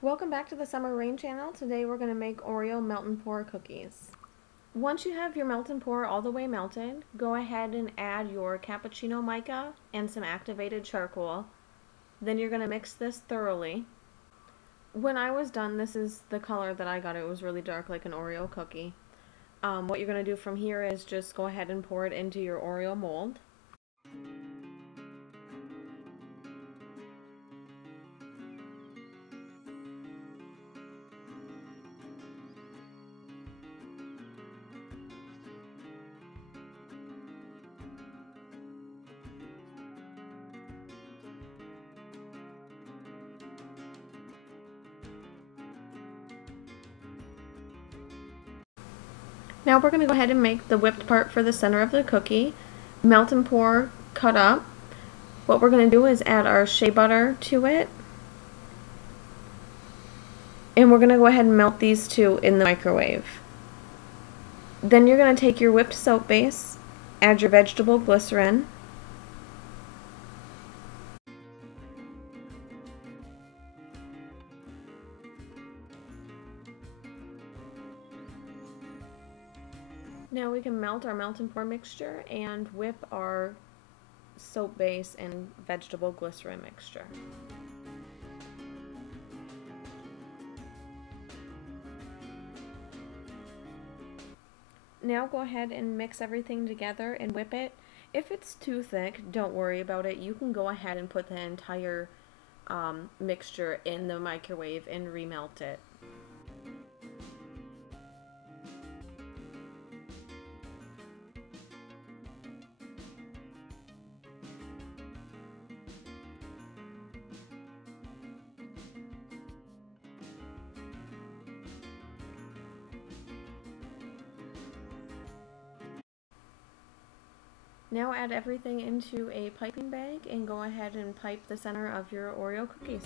Welcome back to the Summer Rain channel. Today we're going to make Oreo melt and pour cookies. Once you have your melt and pour all the way melted, go ahead and add your cappuccino mica and some activated charcoal. Then you're going to mix this thoroughly. When I was done, this is the color that I got. It was really dark, like an Oreo cookie. What you're going to do from here is just go ahead and pour it into your Oreo mold. Now we're going to go ahead and make the whipped part for the center of the cookie. Melt and pour cut up. What we're going to do is add our shea butter to it. And we're going to go ahead and melt these two in the microwave. Then you're going to take your whipped soap base, add your vegetable glycerin, now we can melt our melt and pour mixture and whip our soap base and vegetable glycerin mixture. Now go ahead and mix everything together and whip it. If it's too thick, don't worry about it. You can go ahead and put the entire mixture in the microwave and remelt it. Now add everything into a piping bag and go ahead and pipe the center of your Oreo cookies.